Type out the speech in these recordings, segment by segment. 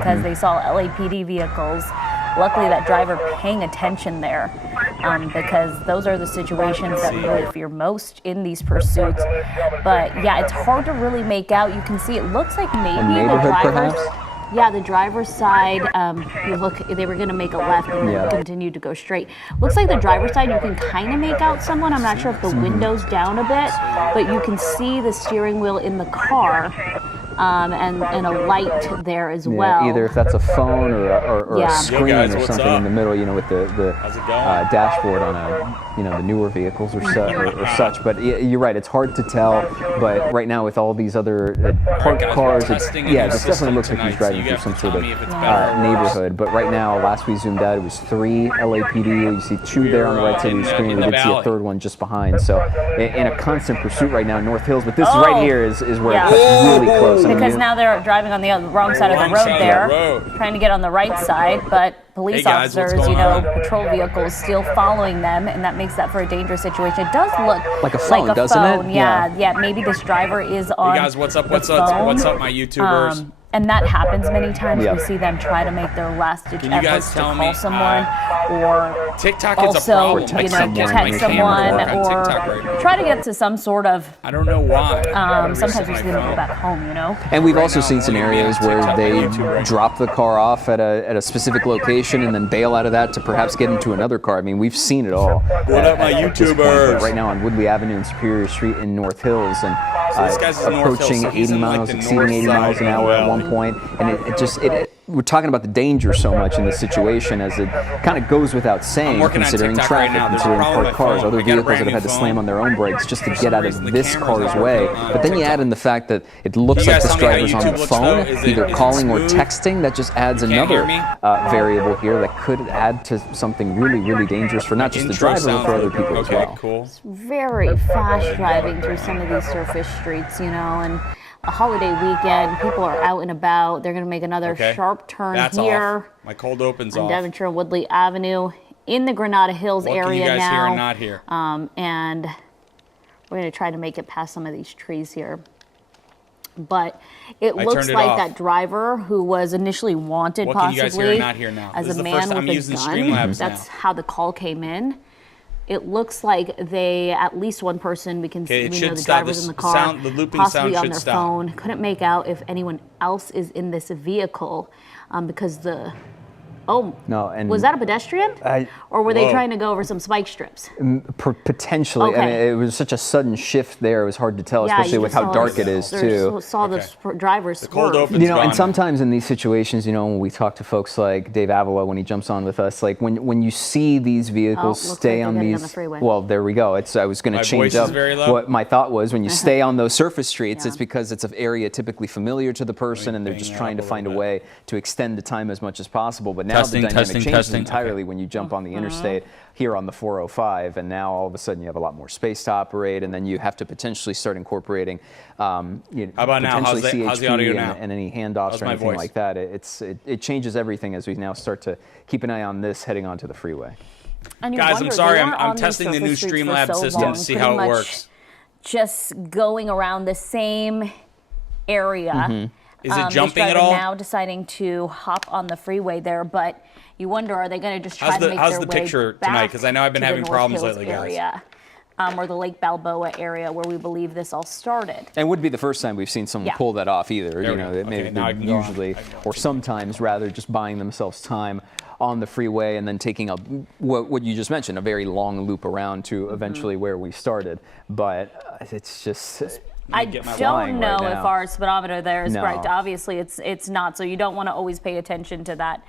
because they saw LAPD vehicles. Luckily, that driver paying attention there, because those are the situations that we really fear most in these pursuits. But yeah, it's hard to really make out. You can see it looks like maybe the drivers. Yeah, the driver's side, you look, they were going to make a left and then continue to go straight. Looks like the driver's side, you can kind of make out someone. I'm not sure if the window's down a bit, but you can see the steering wheel in the car. And a light there as well. Either if that's a phone or a screen or something in the middle, with the dashboard on the newer vehicles or such. But you're right, it's hard to tell. But right now with all these other parked cars, this definitely looks like he's driving through some sort of neighborhood. But right now, last we zoomed out, it was 3 LAPD. You see 2 there on the right side of the screen. We did see a third one just behind. So in a constant pursuit right now in North Hills. But this right here is where it cuts really close. Because now they're driving on the wrong side of the road there, trying to get on the right side, but police officers, patrol vehicles still following them, and that makes that for a dangerous situation. It does look like a phone, doesn't it? Yeah, maybe this driver is on Hey guys, what's up, my YouTubers? And that happens many times. We see them try to make their last-ditch efforts to call someone, or TikTok also, is a problem. text someone, or try to get to some sort of. I don't know why. Sometimes we see them go back home, And we've also seen scenarios where they drop the car off at a specific location and then bail out of that to perhaps get into another car. I mean, we've seen it all. What up, my YouTubers? Right now on Woodley Avenue and Superior Street in North Hills, and approaching 80 miles, exceeding 80 miles an hour at one point, and we're talking about the danger so much in this situation, as it kind of goes without saying, considering traffic, considering parked cars, other vehicles that have had to slam on their own brakes just to get out of this car's way. But then you add in the fact that it looks like this driver's on the phone, either calling or texting. That just adds another variable here that could add to something really, really dangerous for not just the driver, but for other people as well. It's very fast driving through some of these surface streets, and a holiday weekend, people are out and about. They're going to make another sharp turn here. My cold opens on off. Devonshire and Woodley Avenue in the Granada Hills area now. What can you guys hear and not hear? And we're going to try to make it past some of these trees here. But it looks like that driver who was initially wanted possibly as a man with a gun. That's how the call came in. It looks like at least one person, we know the driver's in the car, possibly on their phone. Couldn't make out if anyone else is in this vehicle because was that a pedestrian? Or were they trying to go over some spike strips? Potentially. Okay. I mean, it was such a sudden shift there. It was hard to tell, especially with how dark it is, too. Saw the driver's swerve. And sometimes in these situations, when we talk to folks like Dave Avila, when he jumps on with us, like when you see these vehicles stay on these, well, there we go. I was going to change up what my thought was. When you stay on those surface streets, it's because it's an area typically familiar to the person, and they're just trying to find a way to extend the time as much as possible. But now the dynamic changes entirely when you jump on the interstate here on the 405, and now all of a sudden you have a lot more space to operate, and then you have to potentially start incorporating how about now? How's the audio now? And any handoffs or anything like that. It changes everything as we now start to keep an eye on this heading onto the freeway. Guys, I'm sorry, I'm testing the new Streamlabs system to see how it works. Just going around the same area. Is it jumping at all? Now deciding to hop on the freeway there, but you wonder, are they going to just try to make their way back? How's the picture tonight? Because I know I've been having problems lately, guys. Or the Lake Balboa area where we believe this all started. And it would be the first time we've seen someone pull that off either. They usually, or sometimes rather, just buying themselves time on the freeway and then taking what you just mentioned, a very long loop around to eventually where we started. But it's just. I don't know if our speedometer there is correct. Obviously, it's not, so you don't want to always pay attention to that.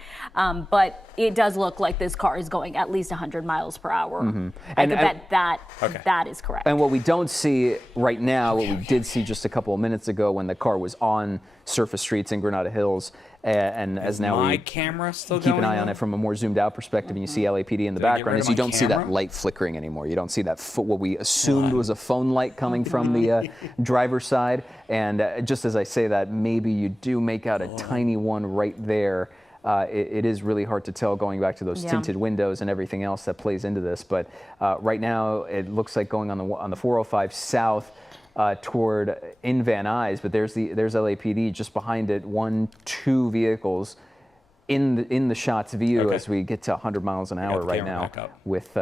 But it does look like this car is going at least 100 miles per hour. I bet that is correct. And what we don't see right now, what we did see just a couple of minutes ago when the car was on surface streets in Granada Hills, and as now we camera still keep an eye on it from a more zoomed out perspective, and you see LAPD in the background, is you don't see that light flickering anymore. You don't see that what we assumed was a phone light coming from the driver's side. And just as I say that, maybe you do make out a tiny one right there. It is really hard to tell going back to those tinted windows and everything else that plays into this. But right now, it looks like going on the 405 south, toward in Van Nuys, but there's LAPD just behind it, 2 vehicles in the shot's view as we get to 100 miles an hour right now with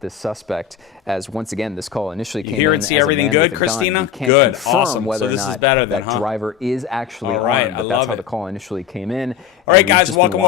this suspect. As once again, this call initially came in. You hear and see everything good, Christina? Good, awesome. So this is better than, that driver is actually armed, but that's how the call initially came in. All right, guys, welcome.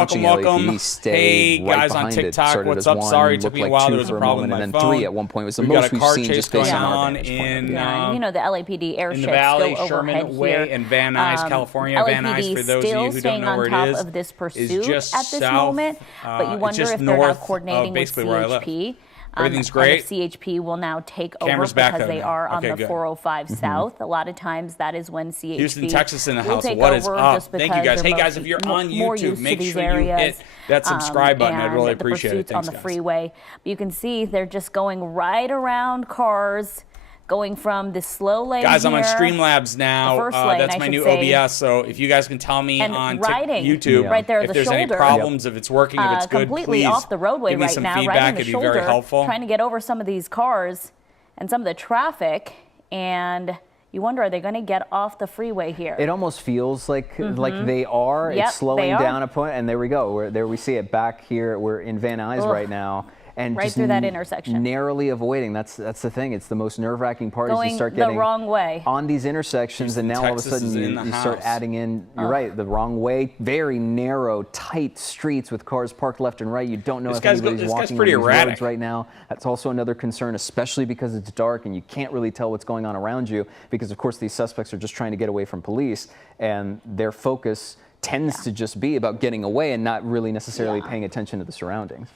Hey, guys on TikTok, what's up? Sorry, it took me a while. There was a problem with my phone. 3 at one point was the most we've seen just based on our vantage point. You know, the LAPD airship in the Valley, still overhead Sherman Way, here. in Van Nuys, California. Van Nuys, for those of you who don't know where it is, of this pursuit just at this south, moment, but you wonder if they're now coordinating with CHP. Everything's great. CHP will now take over Camera's back because they now. are on Okay, the good. 405 South. A lot of times that is when CHP Houston, Texas in the will house. take What is over up? just Thank you, guys. because Hey, they're guys, if you're on more YouTube, used to make these sure you areas, hit that subscribe button. I'd really and appreciate the it. pursuits Thanks, on the guys. freeway. You can see they're just going right around cars, going from the slow lane Guys, I'm on here, Streamlabs now. the first lane, That's I my should new say, OBS. So if you guys can tell me and on riding YouTube right there, if the there's shoulder, any problems, if it's working, if it's good, completely please off the roadway give me right some now, feedback. riding the It'd be shoulder, very helpful. trying to get over some of these cars and some of the traffic, and you wonder, are they going to get off the freeway here? It almost feels like they are. Yep, it's slowing they are. down a point, and there we go. There we see it back here. We're in Van Nuys right now. And right just through that intersection. Narrowly avoiding. That's the thing. It's the most nerve-wracking part is you start Going getting the wrong way on these intersections, and now all of a sudden you start adding in. You're right, the wrong way. Very narrow, tight streets with cars parked left and right. You don't know if anybody's walking on these roads right now. That's also another concern, especially because it's dark and you can't really tell what's going on around you. Because of course these suspects are just trying to get away from police, and their focus tends to just be about getting away and not really necessarily paying attention to the surroundings.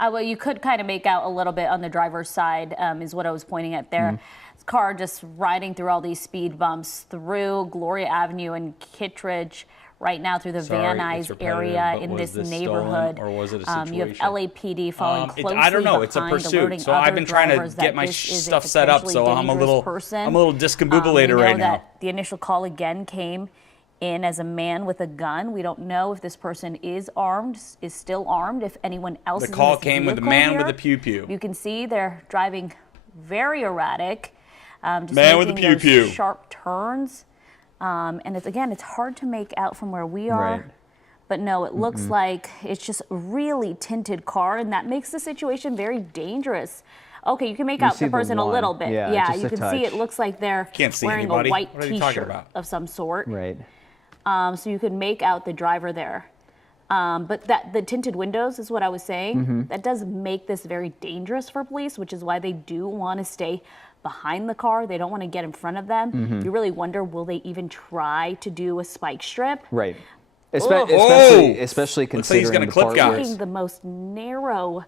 Well, you could kind of make out a little bit on the driver's side, is what I was pointing at there. This car just riding through all these speed bumps through Gloria Avenue and Kittredge, right now through the Van Nuys area in this neighborhood. Or was it a situation? You have LAPD following closely I don't know. It's a pursuit. So I've been trying to get my stuff set up. So I'm a little discombobulated right now. That the initial call again came in as a man with a gun. We don't know if this person is armed, is still armed, if anyone else is in this vehicle. The call came with a man with a pew-pew. You can see they're driving very erratic, just man with a making those pew-pew. sharp turns. And it's hard to make out from where we are. Right. But no, it looks like it's just a really tinted car, and that makes the situation very dangerous. Okay, you can make out the person a little bit. Yeah, you can see it looks like they're wearing a white T-shirt of some sort. Right. So you could make out the driver there. But the tinted windows is what I was saying. That does make this very dangerous for police, which is why they do want to stay behind the car. They don't want to get in front of them. You really wonder, will they even try to do a spike strip? Right. Especially considering he's gonna the clip part guys. Taking the most narrow,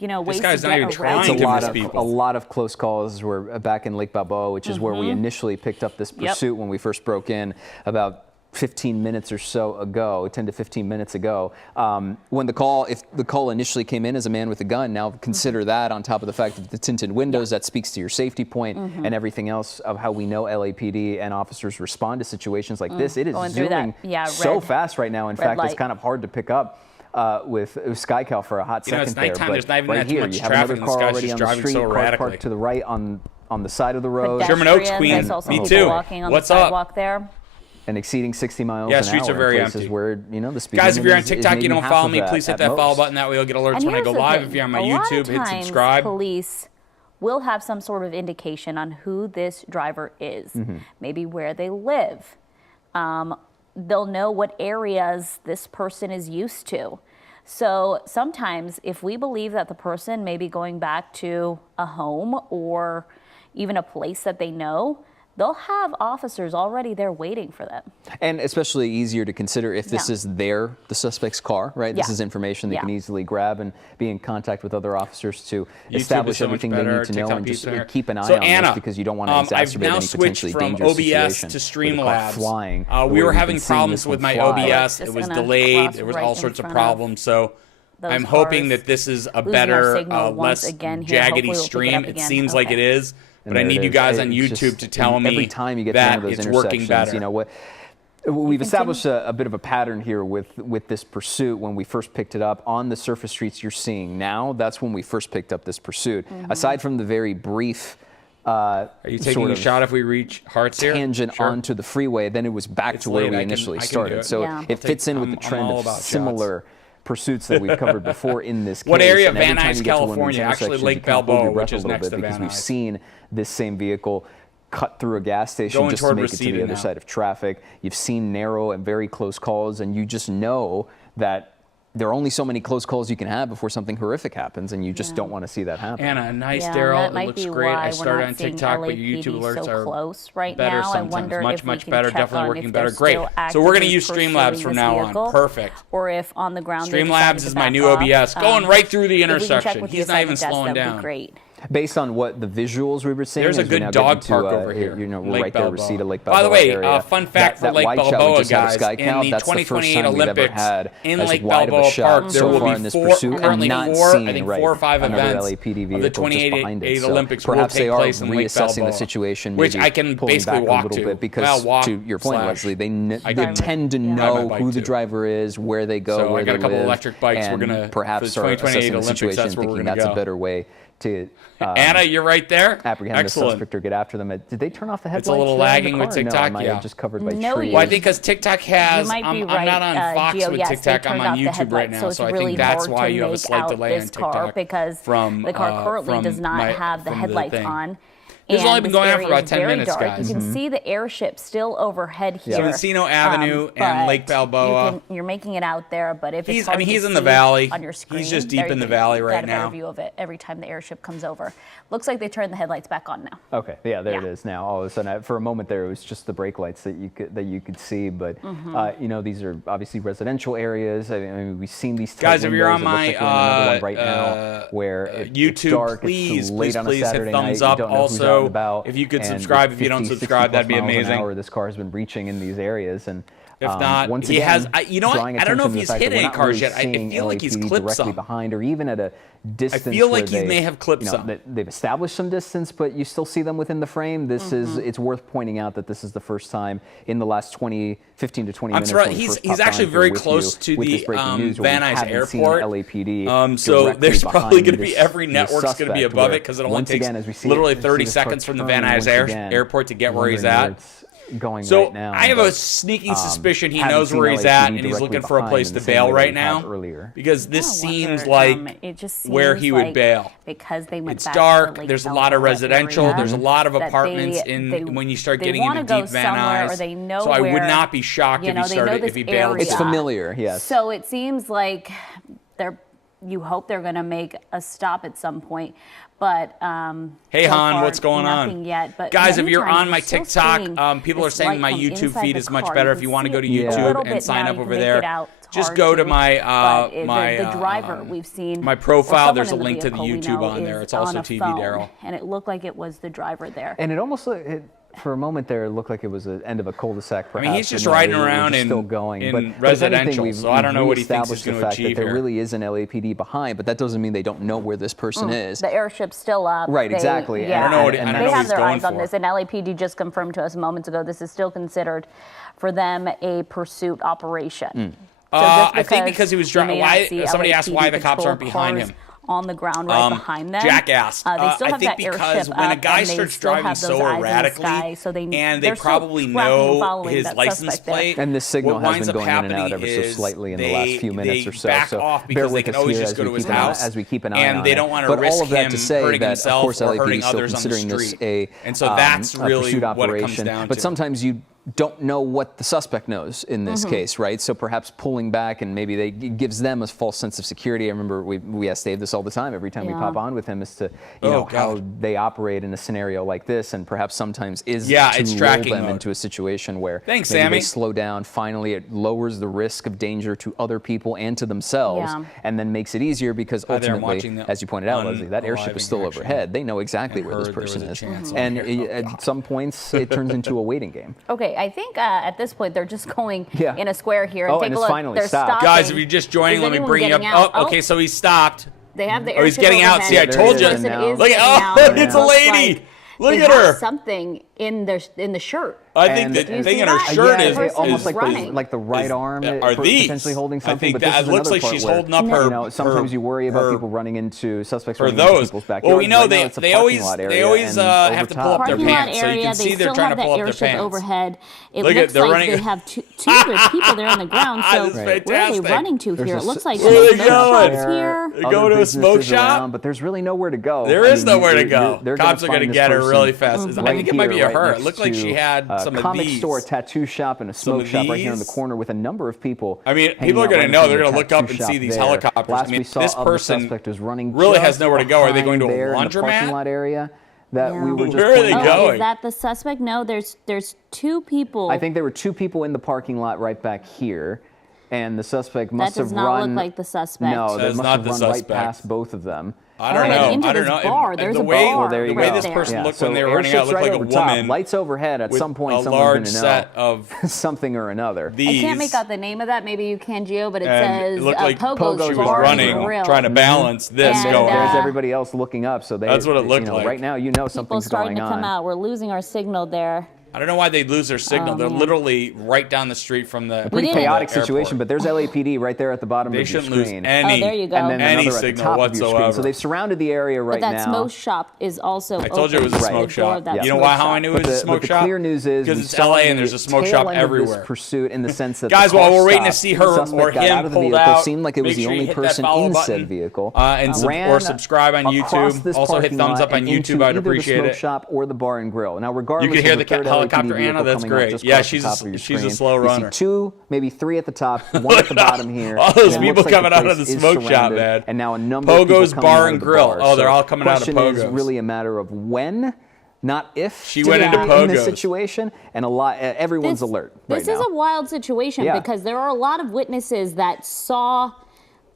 ways guy's to not get even around. trying It's to miss people. a lot of close calls. We're back in Lake Balboa, which is where we initially picked up this pursuit when we first broke in about 15 minutes or so ago, 10 to 15 minutes ago. When if the call initially came in as a man with a gun, now consider that on top of the fact that the tinted windows, that speaks to your safety point and everything else of how we know LAPD and officers respond to situations like this. It is zooming so fast right now. In fact, it's kind of hard to pick up. With SkyCal for a hot second it's nighttime, there, there's not even right that here much you have traffic, another and this car guy's already just on the driving street, so car erratically. parked to the right on the side of the road. Sherman Oaks, Queen. There's also Me people too. walking on What's the up? sidewalk there. And exceeding 60 miles Yeah, an streets hour are very in places empty. where the speed Guys, if you're on limit is TikTok, you maybe don't half follow of me, that please hit at that follow most. button. That way you'll get alerts And when I here's go the live. thing. If you're on my A lot YouTube, of hit times, subscribe. Police will have some sort of indication on who this driver is, maybe where they live. They'll know what areas this person is used to. So sometimes if we believe that the person may be going back to a home or even a place that they know, they'll have officers already there waiting for them. And especially easier to consider if this is the suspect's car, right? This is information they can easily grab and be in contact with other officers to establish everything they need to know and just keep an eye on this because you don't want to exacerbate any potentially dangerous situation. to Streamlabs. Flying. We were having problems with my OBS. It was delayed. There was all sorts of problems. So I'm hoping that this is a better, less jaggedy stream. It seems like it is. But I need you guys on YouTube to tell me every time you get that to one of those it's working better. We've established a bit of a pattern here with this pursuit. When we first picked it up on the surface streets you're seeing now, that's when we first picked up this pursuit. Aside from the very brief Are you taking a shot if we reach hearts here? Tangent onto the freeway, then it was back to where we initially started. So it fits in with the trend of similar pursuits that we've covered before in this case. What area of Van Nuys, California? Actually, Lake Balboa, which is next to Van Nuys. Because we've seen this same vehicle cut through a gas station just to make it to the other side of traffic. You've seen narrow and very close calls, and you just know that there are only so many close calls you can have before something horrific happens, and you just don't want to see that happen. Anna, nice, Daryl. It looks great. I started on TikTok, but your YouTube alerts are close right better now. sometimes. I wonder much better. Definitely working better. Great. So we're going to use Streamlabs from now on. Perfect. Or if on the ground, Streamlabs is my new OBS, going right through the intersection. He's not even slowing down. Great. Based on what the visuals we were seeing, there's a good dog park over here. You know, we're right there, receipt of Lake Balboa. By the way, fun fact for Lake Balboa, guys, in the 2028 Olympics in Lake Balboa Park, there will be currently four or five events of the 2028 Olympics will take place in Lake Balboa, the situation, which I can basically walk to. Because to your point, Leslie, they tend to know who the driver is, where they go, where they live. So I got a couple electric bikes. We're gonna perhaps start assessing the situation, thinking that's a better way to Anna, you're right there. Apprehend the suspect or get after them. Did they turn off the headlights? It's a little lagging with TikTok. No, yeah, just covered by trees. Well, I think because TikTok has. I'm not on Fox with TikTok. I'm on YouTube right now, so I think that's why you have a slight delay on TikTok. Because the car currently does not have the headlights on. This has only been going on for about 10 minutes, dark. guys. You can see the airship still overhead here. So Encino Avenue and Lake Balboa. You're making it out there, but if it's he's in the valley. On your screen, he's just deep in the valley right now. Got a better view of it every time the airship comes over. Looks like they turned the headlights back on now. Okay, yeah, there it is now. All of a sudden, for a moment there, it was just the brake lights that you could see. But you know, these are obviously residential areas. I mean, we've seen these guys. If you're on my right now, where YouTube, dark, please hit thumbs up. Also, if you could subscribe, if you don't subscribe, that'd be amazing. This car has been breaching in these areas, and if not, once again, he has. You know what? I don't know if he's hit any cars yet. I feel like he's clipped some behind, or even at a distance. I feel like he may have clipped some. They've established some distance, but you still see them within the frame. This is. It's worth pointing out that this is the first time in the last 15 to 20 minutes. I'm sorry, he's actually very close to the Van Nuys airport. LAPD so there's probably going to be every network's going to be above it because it only takes literally 30 seconds from the Van Nuys airport to get where he's at. Right now, I have a sneaking suspicion he knows where he's at and he's looking for a place to bail right now because this seems like where he would bail. Because they went it's dark. There's a lot of residential. There's a lot of apartments when you start getting into deep Van Nuys. So I would not be shocked if he bailed. It's familiar, yes. So it seems like you hope they're going to make a stop at some point. But hey, so Han, what's going on? Yet, but guys, if you're on my TikTok, people are saying my YouTube feed is much better. If you want to go to YouTube and sign up over there, just go to my the driver we've seen my profile. There's a link to the YouTube on there. It's also TV Daryl, and it looked like it was the driver there. And it almost for a moment there, it looked like it was the end of a cul-de-sac. Perhaps, I mean, he's just riding around in residential, so I don't know what he thinks he's going to achieve here. There really is an LAPD behind, but that doesn't mean they don't know where this person is. The airship's still up. Right, exactly. Yeah, I don't know what they have their eyes on this, and LAPD just confirmed to us moments ago this is still considered for them a pursuit operation. So I think because he was driving. Why? Somebody asked why the cops aren't behind him. On the ground right behind them. Jackass. They still have I think that because airship when a guy starts driving so erratically, and they probably know his license plate, and this signal has been going in and out ever so slightly in the last few minutes or so. They back off because they can always just go to his house, as we keep an eye on it. And they don't want to risk him hurting himself or hurting others on the street. And so that's really what it comes down to. But sometimes you don't know what the suspect knows in this case, right? So perhaps pulling back and maybe it gives them a false sense of security. I remember we ask Dave this all the time every time we pop on with him as to how they operate in a scenario like this, and perhaps sometimes to lull them into a situation where they slow down. Finally, it lowers the risk of danger to other people and to themselves, and then makes it easier because ultimately, as you pointed out, Leslie, that airship is still overhead. They know exactly where this person is, and at some points it turns into a waiting game. Okay. I think at this point they're just going in a square here and take a look. Finally they're stopped. stopping. Guys, if you're just joining, let me bring you up. Oh, okay, so he stopped. They have the airship he's getting out. See, I told you. Look at it's a lady. Look at her. Something in the shirt. I think the thing in her shirt is almost like the right arm are these potentially holding something. I think but that looks like she's holding up her. Sometimes you worry about people running into suspects for running into those. people's backyards. Well, we know right they always have to pull up their pants, so you can see they're trying to pull up their pants. Overhead. It looks like they have two other people there on the ground. So where are they running to here? It looks like where are they going here. They're going to a smoke shop, but there's really nowhere to go. There is nowhere to go. Cops are going to get her really fast. I think it might be a her. It looked like she had some of these. Comic store, tattoo shop, and a smoke shop right here in the corner with a number of people. I mean, people are going to know. They're going to look up and see these helicopters. I mean, this person really has nowhere to go. Are they going to a laundromat? Area that we were just where are they going? Is that the suspect? No, there's two people. I think there were two people in the parking lot right back here, and the suspect must have run. That does not look like the suspect. No, they must have run right past both of them. I don't know. I don't know. Bar. There's a bar. The way this person looked when they were running out looked like a woman. Lights overhead. At some point, someone's going to know set of something or another. I can't make out the name of that. Maybe you can, Gio, but it says it looked like Pogo's she was running, trying to balance this going. There's everybody else looking up. So that's what it looked like. Right now, something's going on. People starting to come out. We're losing our signal there. I don't know why they'd lose their signal. They're literally right down the street from the pretty chaotic situation, but there's LAPD right there at the bottom of your screen. They shouldn't lose any, there you go. And then any signal whatsoever. So they've surrounded the area right now. But that smoke shop is also I told you it was a smoke shop. You know how I knew it was a smoke shop? The clear news is because it's LA and there's a smoke shop everywhere. Pursuit in the sense that guys, while we're waiting to see her or him pulled out, seemed like it was the only person in said vehicle. Or subscribe on YouTube. Also hit thumbs up on YouTube. I'd appreciate it. Shop or the bar and grill. Now, regardless, you can hear the helicopter, Anna. That's great. Yeah, she's a slow runner. You see two, maybe three at the top, one at the bottom here. All those people coming out of the smoke shop, man. And now a number Pogo's of people Bar and Grill. Oh, they're all coming out of Pogo's. The question is really a matter of when, not if. She went into Pogo's. In this situation, and everyone's alert right now. This is a wild situation because there are a lot of witnesses that saw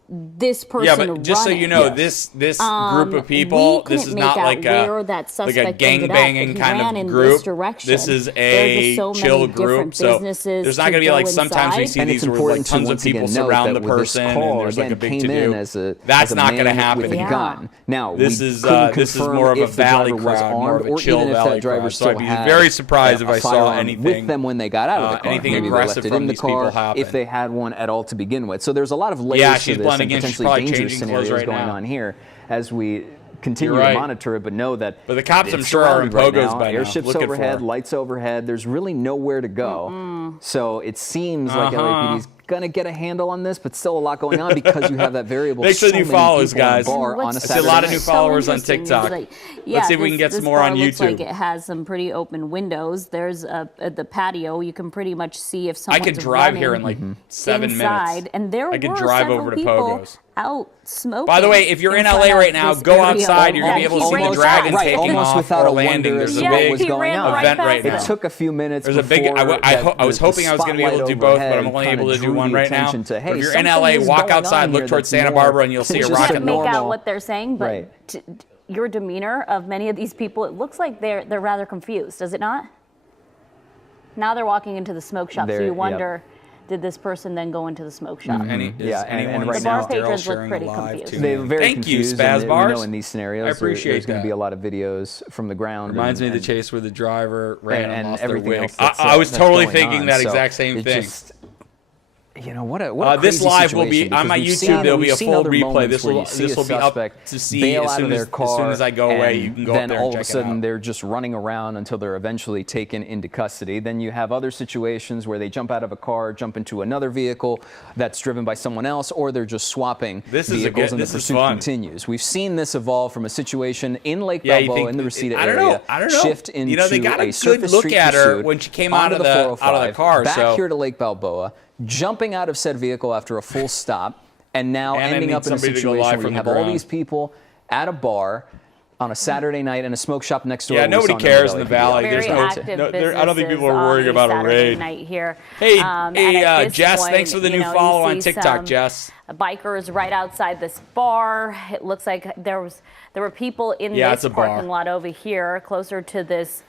this person but just so you know, this group of people, this is not like a gang-banging kind of group. This is a chill group. So there's not going to be like sometimes we see these where like tons of people surround the person and there's like a big to-do. That's not going to happen. Now, this is more of a valley crowd, more of a chill valley crowd. So I'd be very surprised if I saw anything with them when they got out of the car. Anything aggressive from these people happen. If they had one at all to begin with. So there's a lot of layers to this. And potentially dangerous scenarios going on here as we continue to monitor it, but know that. But the cops, I'm sure, are in Pogo's by now. Airships overhead, lights overhead. There's really nowhere to go. So it seems like LAPD's gonna get a handle on this, but still a lot going on because you have that variable. Thanks for the new followers, guys. I see a lot of new followers on TikTok. Let's see if we can get some more on YouTube. Looks like it has some pretty open windows. There's the patio. You can pretty much see if someone's I could drive here in like 7 minutes. And there I could drive over to Pogo's. Out smoking. By the way, if you're in LA right now, go outside. You're gonna be able to see the dragon taking off or landing. There's a big event right now. It took a few minutes. There's a big. I was hoping I was gonna be able to do both, but I'm only able to do one right now. But if you're in LA, walk outside, look towards Santa Barbara, and you'll see a rocket. Make out what they're saying, but your demeanor of many of these people, it looks like they're rather confused. Does it not? Now they're walking into the smoke shop, so you wonder. Did this person then go into the smoke shop? And right the bar patrons look pretty confused. They're very Thank you, confused. Spaz Bars. We know in these scenarios, I appreciate there's going to be a lot of videos from the ground. Reminds me of the chase where the driver ran and off everything their wig. else I was totally thinking that exact same thing. You know what? A this crazy live will be on my YouTube. There'll be a full replay. This will be up to see as soon as I go away. You can go up there and check it out. Then all of a sudden they're just running around until they're eventually taken into custody. Then you have other situations where they jump out of a car, jump into another vehicle that's driven by someone else, or they're just swapping vehicles, and the pursuit continues. We've seen this evolve from a situation in Lake Balboa in the Reseda area, shift into they got a surface good look street at her pursuit when she came out of the car. Back here to Lake Balboa, jumping out of said vehicle after a full stop, and now ending up in a situation where you have all these people at a bar on a Saturday night in a smoke shop next door. Yeah, nobody cares in the valley. There's I don't think people are worried about a raid. Here. Hey, Jess, thanks for the new follow on TikTok, Jess. Bikers right outside this bar. It looks like there were people in this parking lot over here, closer to this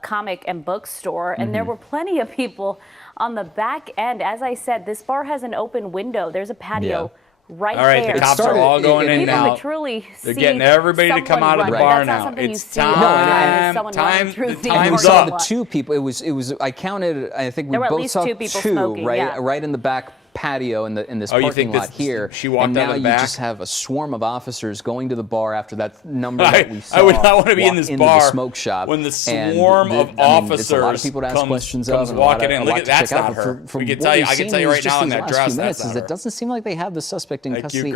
comic and bookstore, and there were plenty of people on the back end. As I said, this bar has an open window. There's a patio right All right, there. the cops are all going in now. They're getting everybody to come out of the bar now. It's time. Time's up. The two people. It was. I counted. I think we both both saw two people smoking, right in the back patio in this parking lot here. She walked and out now of the back? You just have a swarm of officers going to the bar after that number that we saw. I would not want to be in this bar the smoke shop when the swarm of officers a lot of people to ask questions of, comes walking in. Look at that's not her. I can tell you right now in that dress, that's not her. It doesn't seem like they have the suspect in custody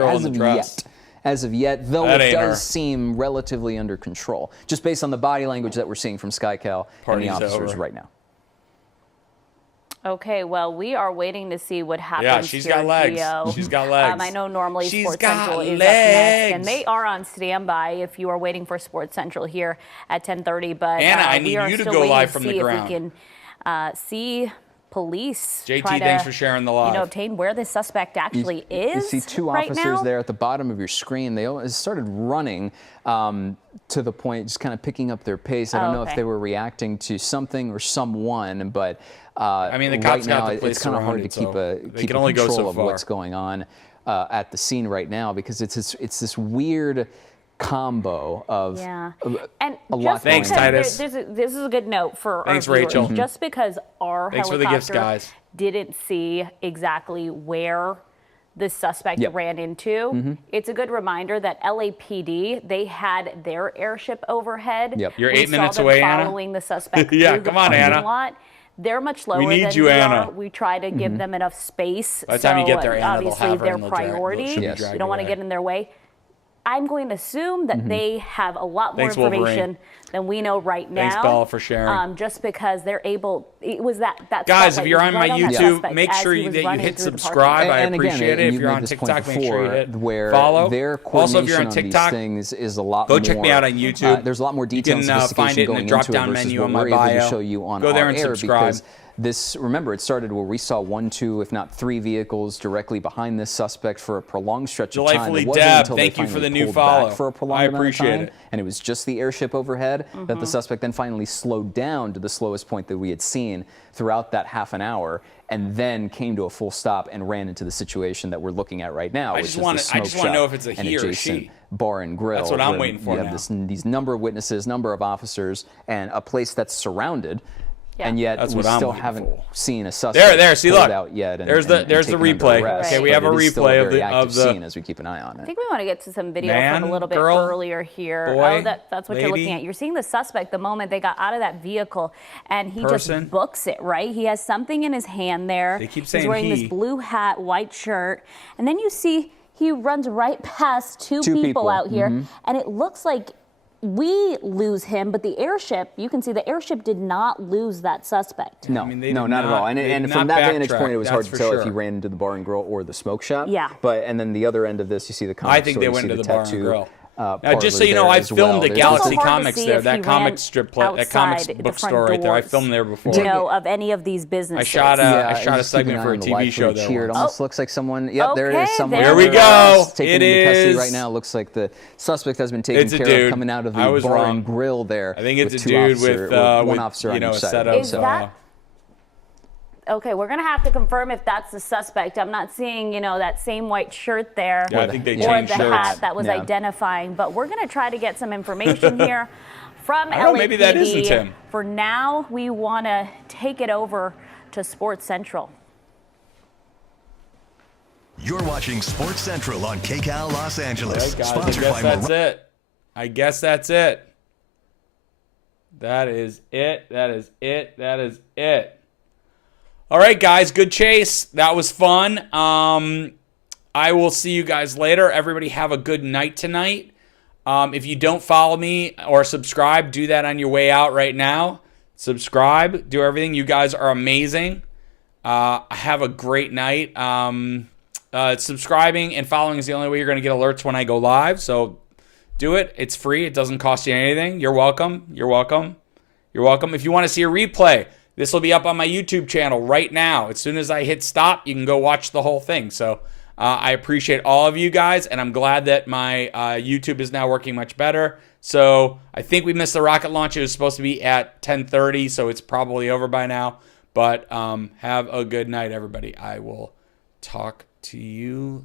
as of yet, though it does seem relatively under control, just based on the body language that we're seeing from SkyCal and the officers right now. Okay, well, we are waiting to see what happens. Yeah, she's got legs. She's got legs. I know normally Sports Central is up next, and they are on standby if you are waiting for Sports Central here at 10:30. But Anna, I need you to go live from the ground. If we can see police. JT, thanks for sharing the live. Obtain where the suspect actually is. You see two officers there at the bottom of your screen. They started running to the point, just kind of picking up their pace. I don't know if they were reacting to something or someone, but I mean, the cops right now got the place it's kind of hard to keep control of what's going on at the scene right now, because it's this weird combo of and a lot. Thanks, Titus. This is a good note for Thanks, our viewers. Rachel. Just because our Thanks for the gifts, guys. didn't see exactly where the suspect ran into, it's a good reminder that LAPD, they had their airship overhead. You're 8 minutes away, Anna. Following the suspect come on, Anna. Lot. They're much lower we need than you, we Anna. are. We try to give them enough space. By the time you get there, Anna, obviously they'll have her their and they'll priority. You don't want to get in their way. I'm going to assume that they have a lot more information than we know right now. Thanks, Bella, for sharing. Just because they're able, it was that guys, if you're on my YouTube, make sure that you hit subscribe. I appreciate it. If you're on TikTok, make sure you hit follow. Also, if you're on TikTok, go check me out on YouTube. There's a lot more details. You can find it in the drop-down menu on my bio. Go there and subscribe. Remember, it started where we saw 1, 2, if not 3 vehicles directly behind this suspect for a prolonged stretch of time. Delightfully Deb, thank you for the new follow. For a prolonged I appreciate it. And it was just the airship overhead that the suspect then finally slowed down to the slowest point that we had seen throughout that half an hour, and then came to a full stop and ran into the situation that we're looking at right now, I just want to know if it's a he or she. Bar and grill. That's what I'm waiting for now. You have these number of witnesses, number of officers, and a place that's surrounded. And yet we still haven't seen a suspect there. See, look, out yet. There's the replay. Okay, we have a replay of the scene as we keep an eye on it. I think we want to get to some video from a little bit earlier here. That's what you're looking at. You're seeing the suspect the moment they got out of that vehicle, and he just books it, right? He has something in his hand there. They keep saying he's wearing this blue hat, white shirt, and then you see he runs right past two people out here, and it looks like we lose him, but the airship, you can see the airship did not lose that suspect. No, not at all. And from that vantage point, it was hard to tell if he ran into the bar and grill or the smoke shop. Yeah. And then the other end of this, you see the comic. I think they went into the bar and grill. Now, just so you know, I filmed the Galaxy Comics there, that comic strip, that comics book store right there. I filmed there before. Of any of these businesses. I shot a segment for a TV show there. It almost looks like someone. Yep, there it is. Someone. Here we go. It is right now. Looks like the suspect has been taken care of coming out of the bar and grill there. I think it's a dude with one officer on each side. Okay, we're going to have to confirm if that's the suspect. I'm not seeing, that same white shirt there. Yeah, I think they changed shirts. Or the hat that was identifying. But we're going to try to get some information here from LAPD. Maybe that isn't him. For now, we want to take it over to Sports Central. You're watching Sports Central on KCAL Los Angeles. All right, guys, I guess that's it. That is it. All right, guys, good chase. That was fun. I will see you guys later. Everybody have a good night tonight. If you don't follow me or subscribe, do that on your way out right now. Subscribe, do everything. You guys are amazing. Have a great night. Subscribing and following is the only way you're going to get alerts when I go live. So do it. It's free. It doesn't cost you anything. You're welcome. If you want to see a replay, this will be up on my YouTube channel right now. As soon as I hit stop, you can go watch the whole thing. So I appreciate all of you guys, and I'm glad that my YouTube is now working much better. So I think we missed the rocket launch. It was supposed to be at 10:30, so it's probably over by now. But have a good night, everybody. I will talk to you